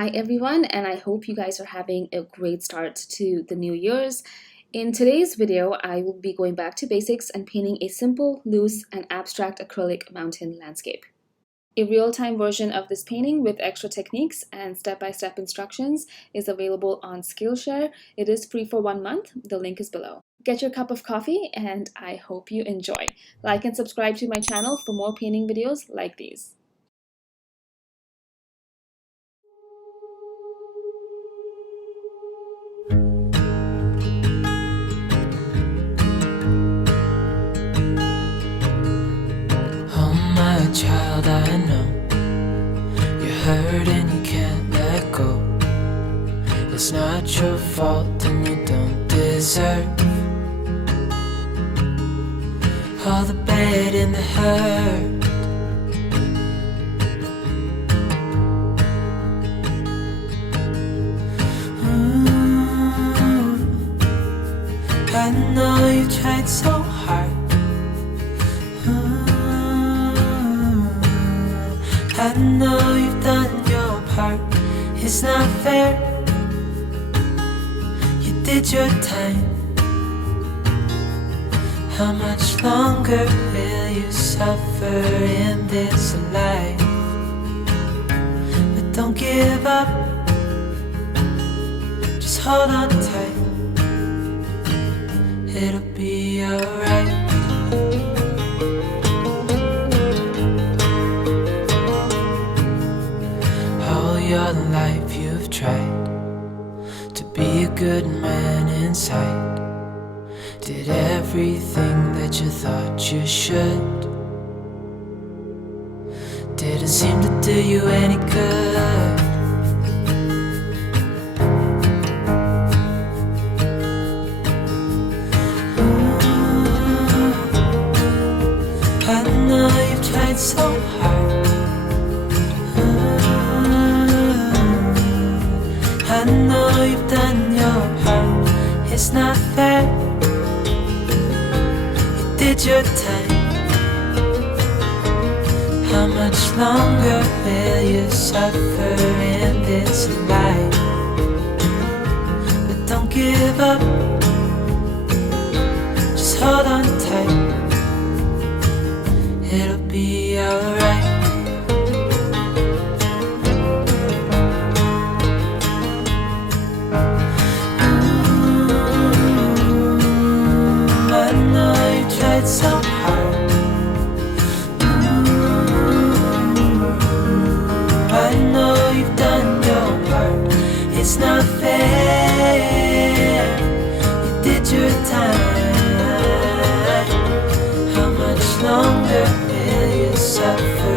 Hi everyone, and I hope you guys are having a great start to the new year's. In today's video, I will be going back to basics and painting a simple, loose, and abstract acrylic mountain landscape. A real-time version of this painting with extra techniques and step-by-step instructions is available on Skillshare. It is free for 1 month. The link is below. Get your cup of coffee, and I hope you enjoy. Like and subscribe to my channel for more painting videos like these. Child, I know you're hurt and you can't let go. It's not your fault and you don't deserve all the bad and the hurt. I know you tried so hard. I know you've done your part. It's not fair. You did your time. How much longer will you suffer in this life? But don't give up. Just hold on tight. It'll be alright. Your life you've tried to be a good man inside. Did everything that you thought you should. Didn't seem to do you any good. I know you've tried so hard. I know you've done your part. It's not fair. You did your time. How much longer will you suffer in this life? But don't give up. Just hold on tight. It'll be alright. So hard. I know you've done your part. It's not fair. You did your time. How much longer will you suffer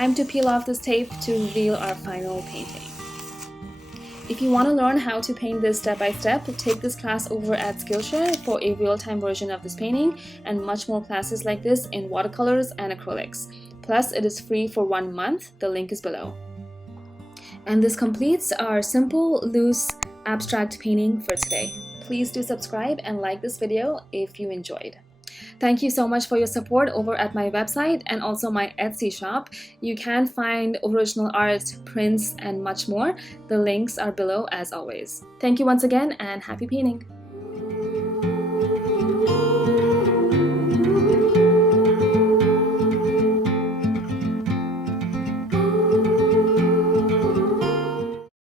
time to peel off this tape to reveal our final painting. If you want to learn how to paint this step by step, take this class over at Skillshare for a real-time version of this painting and much more classes like this in watercolors and acrylics. Plus, it is free for 1 month. The link is below. And this completes our simple, loose, abstract painting for today. Please do subscribe and like this video if you enjoyed. Thank you so much for your support over at my website and also my Etsy shop. You can find original art, prints, and much more. The links are below as always. Thank you once again and happy painting!